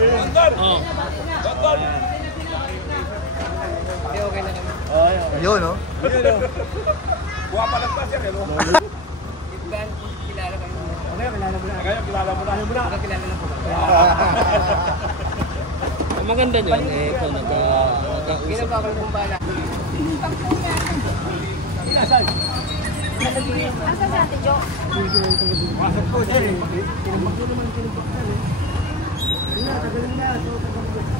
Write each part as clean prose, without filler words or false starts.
Oo. Okay na kami. Ayun, no? Buha pa lang pa siya, no? Kilala kayo. Okay, kilala mo na. Ngayon, kilala mo na. Kilala na po. Maganda yun eh, kung nag-uusap. Ginagawa ko ng bala. Inasan? Asa si Ate Jo? Pasok ko, sir. Tinambak ko naman, tinambak ka, eh. Yun na, tagalin na. So, tagalin na.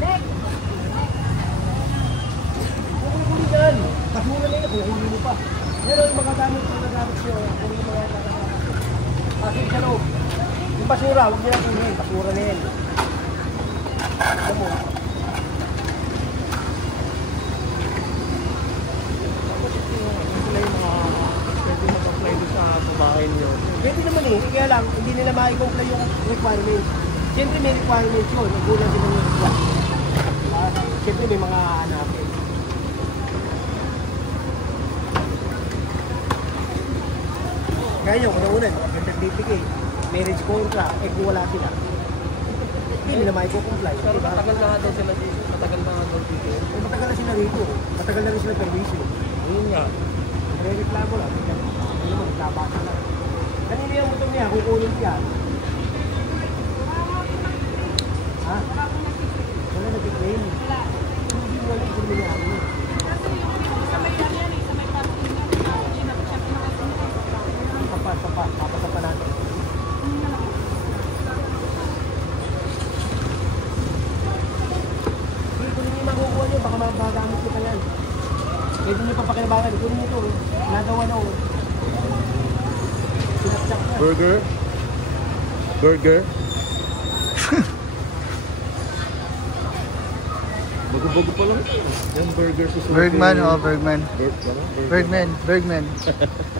Leg! Kung dyan, kasura na yun, kung hindi mo pa. Pero yung mga gamit na nagamit siya, kung yung mga nagamit. Pasok sa loob. Yung basura, huwag niya na kunin. Basura na yan. Alam mo. Sila yung mga pwede mag-apply doon sa bahay niyo. Pwede naman eh, kaya lang, hindi nila ma-comply yung requirements. Siyempre may requirements yun, nagulang din yung requirements. Siyempre may mga hanapin. Kaya yun, kung naunan, certificate, marriage contract, eh kung wala sila, hindi nila ma-comply. Pero matagal na nga daw sila dito. Matagal na nga daw dito. Eh, matagal na sila rito, matagal na rin sila permission. Yun nga. Re-reklamo lang, ano naman, nabasa lang. Kanina yung motor niya, kukunin niya. Ha? Wala nag-claim. Hindi wala yung kriminal. Papasapa natin. Kung hindi makukuha niyo, baka magagamit niyo pa yan. Pwede niyo pa pakinabangan. Kunin niyo ito. Nagawa na o. Sinapsak na. Burger? Burger? Bago-bago pa lang. Yan, burger sa suki. Bergman, oh, Bergman. Bergman, Bergman.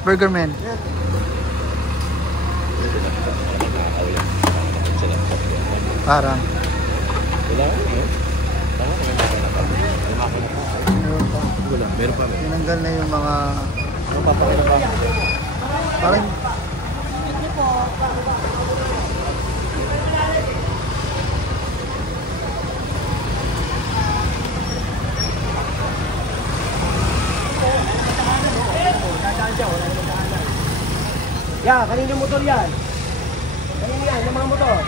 Burgerman. Parang. Wala ko eh. Tama naman. Wala, meron pa. Tinanggal na yung mga... Ano papakita pa? Parang... Ya, kanino motor yan? Kanino yan, yung mga motor?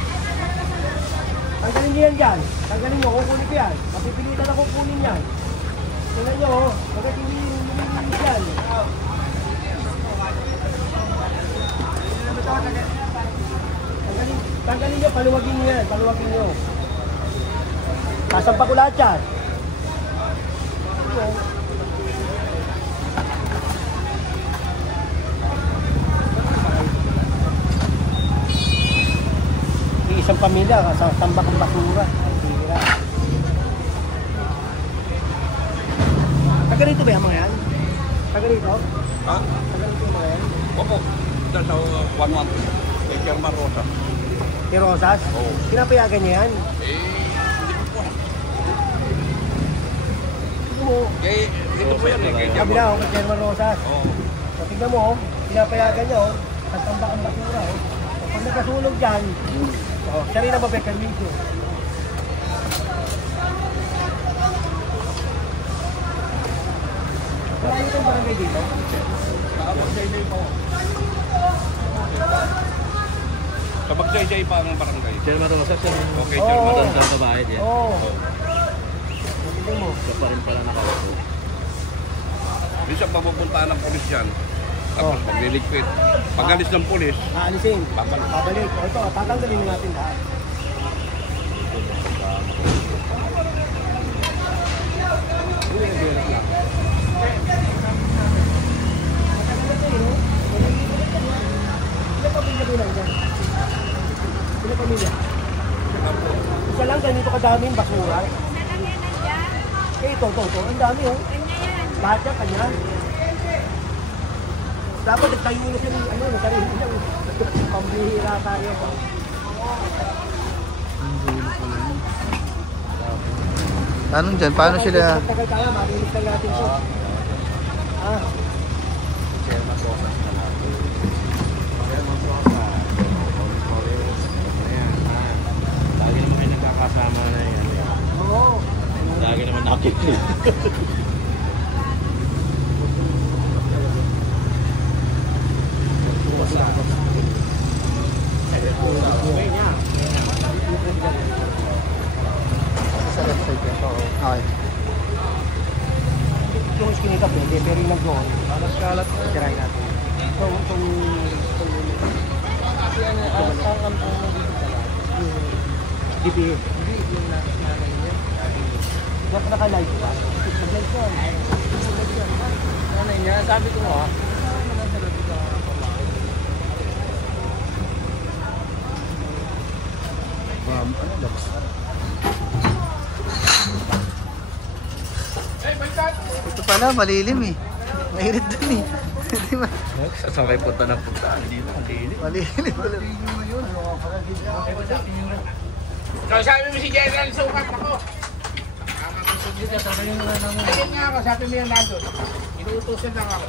Tanggalin niyo yan dyan. Tanggalin niyo, kukunin ko yan. Mapipilitan ako kunin yan. Tingnan niyo, bakit hindi nililis yan? Tanggalin niyo, paluwagin niyo yan. Paluwagin niyo. Kasampa ko lahat yan. Isang pamilya, sa tambak ng basura. Taga rito ba yung mga yan? Taga rito? Ha? Taga rito yung mga yan? Opo. Diyan sa 112. Kay German Rosa. Kay Rosas? Oo. Pinapayagan niya yan? Hindi ko po. Tignan mo. Dito po yan eh. Kay Sabi German. na ako kay German Rosas. Oo. So, tignan mo, pinapayagan niya, sa tambak ng basura. Pag nagkasunog dyan, siya rin ang mabepermisyo. Wala yung barangay dito? Nakapag-JJ pa ako. Sa mag-JJ pa ang barangay. Chairman Rosa, Okay, Oo. German. magandang babae din. Oo. Tignan mo. Siya pa rin pala nakaupo. Minsan mapupuntaan ng polis yan. Tapos magliligpit. Pag-alis ng polis, Aalisin. Babalik. Babalik. O ito, tatanggalin na natin lahat. Ilan pamilya ko lang dyan? Ilan pamilya? Isa lang, ganito kadaming basura. Eh, ito. Ang dami, oh. Lahat yan, kanya. Dapat nagtayo na siya ng ano, sarili niya. Pambihira tayo. Anong dyan? Paano sila... Tagal tayo, marinig lang natin siya. Chairman Rosa na lahat. Chairman Rosa. Tayo kalat na. Tirahin natin. Itong Kasi ano, ang puno dito pala. Yung DPA. hindi yung nanay niya. Naka-live ba? Nag-live ko. Nanay niya, sabi ko nga, ano na talaga ka pamahal. Ano labas? Ito pala, malilim eh. Mainit din eh. Hindi ba? Sasakay punta ng puntaan dito. Ang lilit. Malilim pala. Sabi mo si General Sukat ako. Ayun nga ako, sabi mo yan nandun. Inuutusan lang ako.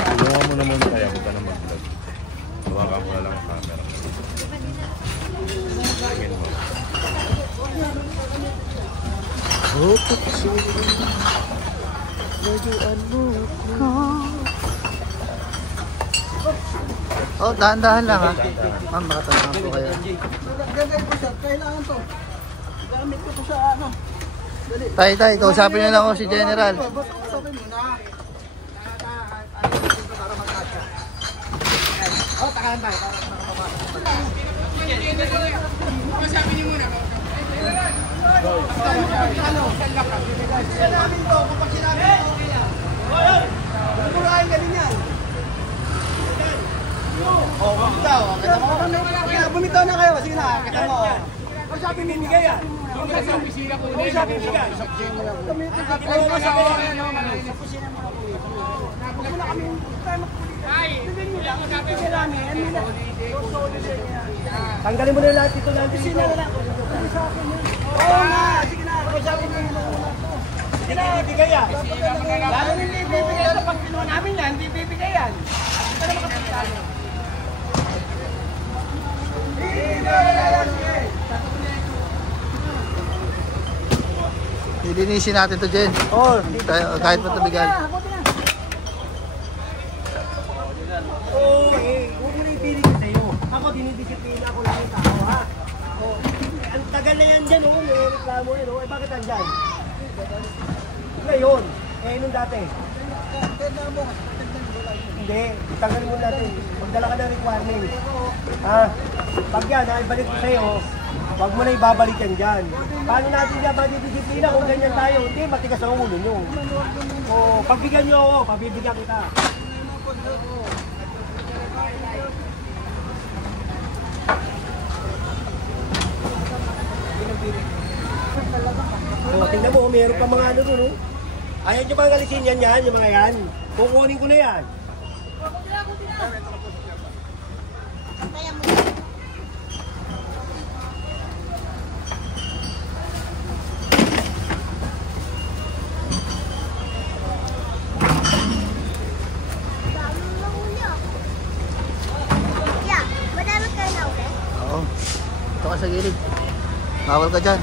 Tulungan mo naman kaya ko ka na mag-vlog. Hawakan ko na lang ang camera. Tingin mo. Oh, dahan-dahan lang ha. Ma'am, makatanungan ko kayo. Gagawin ko siya, kailangan to. Gamit ko to sa ano. Tay, kausapin niyo lang ako si General. Basta kausapin mo na. Para magkasya. Oh, takahan tayo. Sabi niyo muna. Sinabi ko, kapag sinabi ko. Bumurahin ka din yan. Oh, bumitaw. Bumitaw na kayo. Sige na, kita mo. Kung sabi bibigay yan. Doon sa opisina ko. Kung sabi bibigay. Ay, mas ako yan. Tanggalin mo na lahat ito natin dito. Oo na, sige na. Sabi mo na. Hindi bibigay yan. Lalo hindi bibigay sa pag kinuha namin yan, hindi bibigay yan. Ito na makapagkala. Lilinisin natin to, Jen. Oo. Kahit matubigan. Oo, huwag mo na ipiling ko sa'yo. Ako, dinidisiplina ako lang yung tao, ha? Oh, ang tagal na yan dyan, may reklamo yun, oh. Eh, bakit nandyan? Ngayon, nung dati. Hindi, tagal mo natin. Magdala ka ng requirement. Ha? Pag yan, ibalik ko sa'yo, huwag mo na ibabalik yan dyan. Paano natin yan madidisiplina kung ganyan tayo? Hindi, matigas ang ulo nyo. O, pagbigyan nyo ako, pabibigyan kita. O, tingnan mo, meron pa mga ano doon, oh. Ayaw nyo bang alisin yan, yung mga yan? Kukunin ko na yan. Oo. Ito ka sa gilid. Bawal ka dyan.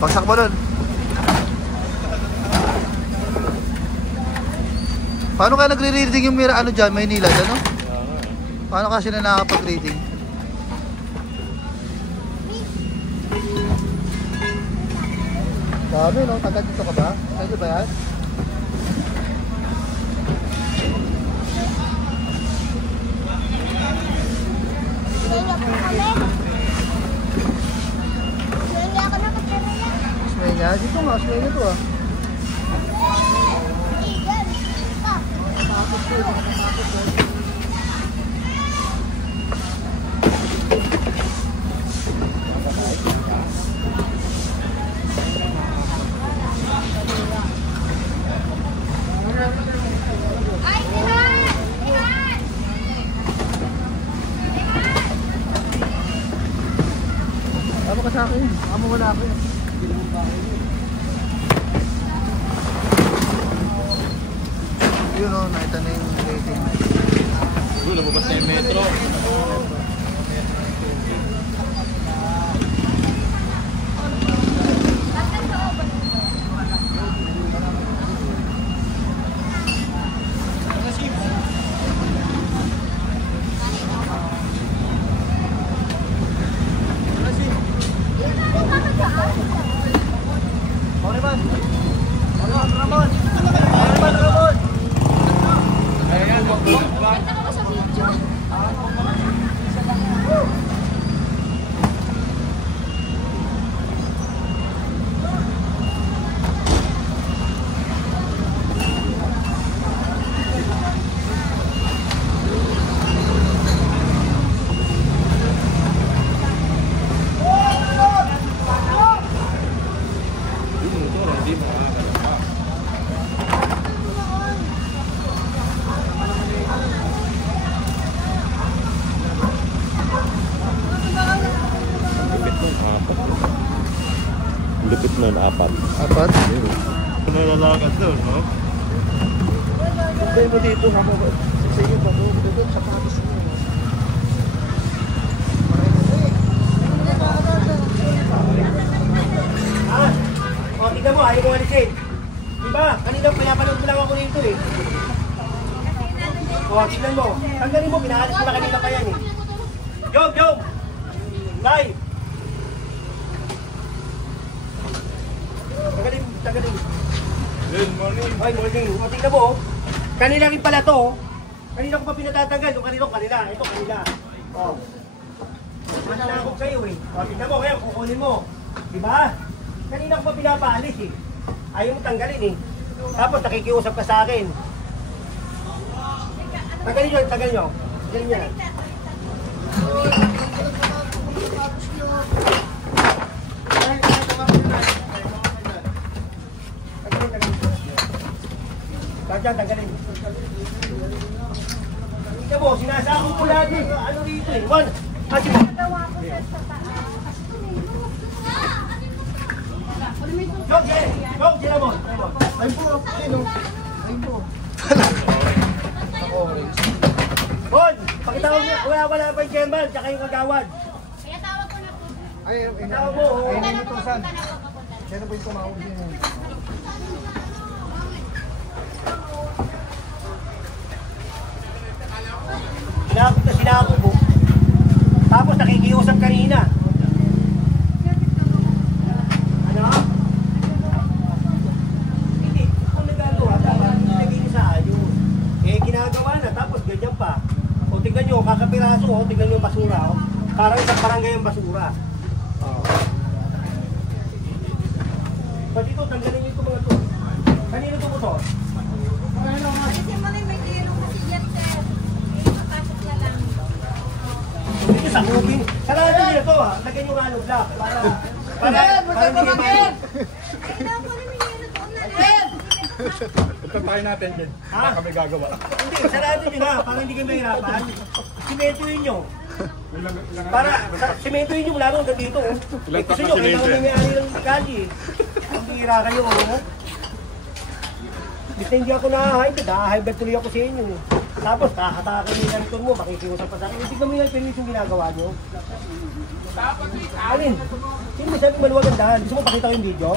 Pagsak mo nun. Paano ka nagre-reading yung mira ano dyan, Maynila, ano? Paano kasi na nakakapag-reading? Dami, no? Tagal dito ka ba? Pwede ba yan? Asmenya, dito nga, Asmenya to ah. Sumama ka sa akin. Baka mawala ako yun. Yun o, nakita na yung rating. Doon, lumabas na yung metro. Kita ko sa video. Lupit nun, 4. Apat? Nalalakad doon, no? Hintay mo dito habang sa iyo ba mo? Dito sa patis mo. O, tignan mo, ayaw mo alisin. Diba? Kanina pinapanood mo lang ako dito eh. O, tignan mo. Tanggalin mo, pinaalis mo na kanina pa yan eh. Yom! Live! Tanggalin. Good morning. Ay, morning. O, tignan mo. Kanina rin pala to. Kanina ko pa pinatatanggal. Yung kanina. Ito, kanina. O. Manakot kayo eh. O, tignan mo, ngayon, kukunin mo. Diba? Kanina ko pa pinapaalis eh. Ayaw mo tanggalin eh. Tapos nakikiusap ka sa akin. Tanggalin nyo. Tanggalin nyo. Tanggalin. Ika mo, sinasakot ko lagi. Ano dito eh? One. Kasi mo. Go, Jiramon. Ay po, sino? Ay po. Bon, pakitawag niya. Wala pa yung chairman, tsaka yung kagawad. Kaya tawag ko na po. Ay, Tawag mo. ay, Punta na po, inutusan. punta na po, papunta na. Sino ba yung tumawag din yun? Sinakot po. Tapos nakikiusap kanina. Ano? Hindi. Kung nagagawa, dapat naging sa ayos. Eh, ginagawa na. Tapos ganyan pa. O, tignan nyo, kakapiraso. O, tignan nyo yung basura. O. Parang isang barangay yung basura. O. Pag dito, tanggalin nyo ito mga to. Kanino ito mo to? Alisin mo na yung may kilo kasi yan, sir. Eh, papasok na lang. Dito sa cooking. Sarado nyo to ha. Lagyan nyo nga ano, black. Para hindi nyo Ay, daw ko na may kilo doon na rin. Ito tayo natin din. Ha? Baka may gagawa. Hindi, sarado nyo na. Para hindi kayo mahirapan. Simentoin nyo. Para simentoin nyo mula ron hanggang dito. Eh, gusto nyo, kailangan may may-ari ng kali. Ang bihira kayo. Basta hindi ako na-hybrid. Hybrid tuloy ako sa inyo. Tapos, kakatakan nyo yung tour mo. Makikiusap pa sa akin. Tignan mo yung finish yung ginagawa nyo. Alin? Sino mo sabi maluwag ang dahan? Gusto mo pakita ko yung video?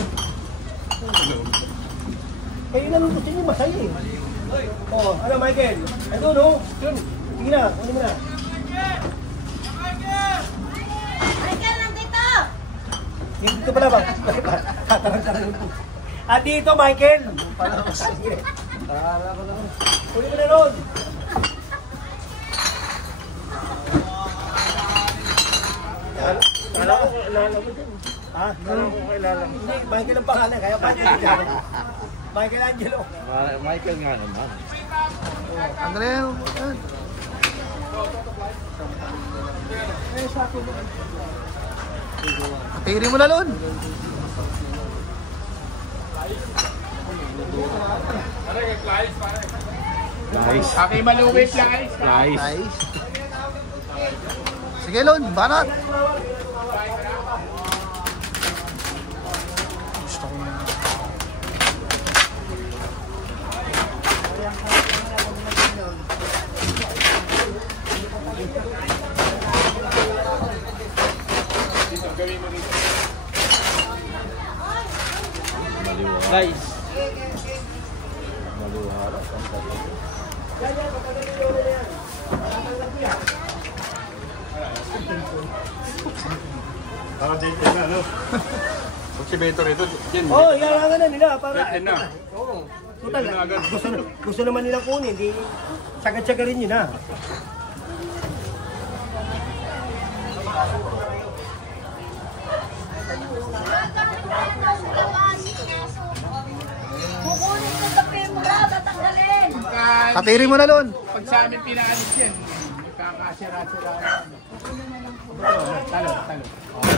Kayo na gusto nyo masaya eh. Oh, ano Michael? Ano no? Yun. Sige na, ano mo na? Michael, nandito! Dito pala ba? Katarang-tarang po. At dito, Michael! Sige. Uli mo na ron! Kala ko kilala mo dyan. Ha? Kala ko kilala mo. Hindi, Michael ang pangalan, kaya Michael. Michael Angelo. Michael nga naman. Andreo. Tiri mo na lon. Nice. Okay, maluwit lang. Nice. Sige lon, banat. Guys. Para dito na, no? Pag si Beto rito, yan. Oh, yarangan na nila para. Yan na. Oo. Total, gusto naman nilang kunin, di sagad-saga rin yun ha. Kukunin ko sa pemura, tatanggalin. Katiri mo na, Lon. Pag sa amin pinaalis yan, kakasira-sira yan. Talo.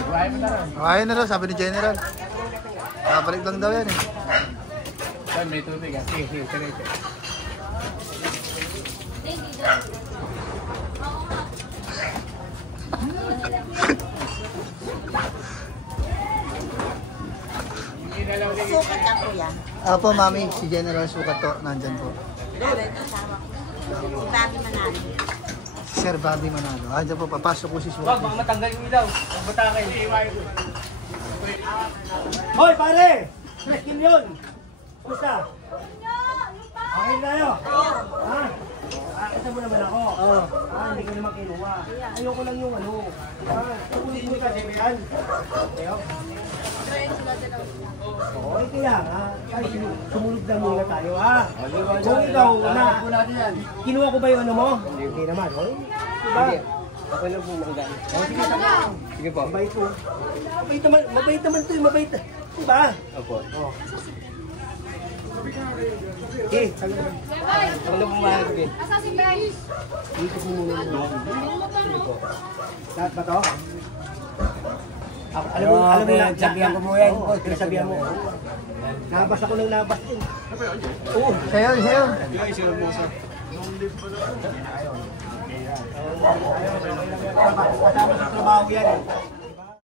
Buhay mo na rin. Ayun na, Lon. Sabi ni General. Babalik lang daw yan eh. Yan, may tubig ah. Sige, diretso. Sukat ka, kuya. Apo, mami. Si General Sukat to. Nandyan po. Si Bobby Manalo. Si Sir Bobby Manalo. Andyan po, papasok po si Wag, Sukat. baka matanggal yung ilaw. Magbatakay. Hoy, pare! Skin yun! Kumusta? Okay tayo? Ha? Kita mo naman ako. Hindi ko naman kinuha. Ayoko lang yung ano. Kukunin mo kasi yan. Ayaw. Oo, ito lang ha. Ay, sumunod na muna tayo ha. Kung ikaw, kinuha ko ba yung ano mo? Hindi naman. Hoy, diba? Ako lang pong manggan. Sige po. Mabait po. Mabait naman ito. Mabait. Diba? Opo. Okay, sabi naman. Ako lang pong mahal. Dito po muna. Sige po. Lahat ba to? Alam mo na, sabihan ko mo yan. Sabihan mo. Nabas ako ng nabas din. Oo. Siya yun. Kasama sa trabaho yan.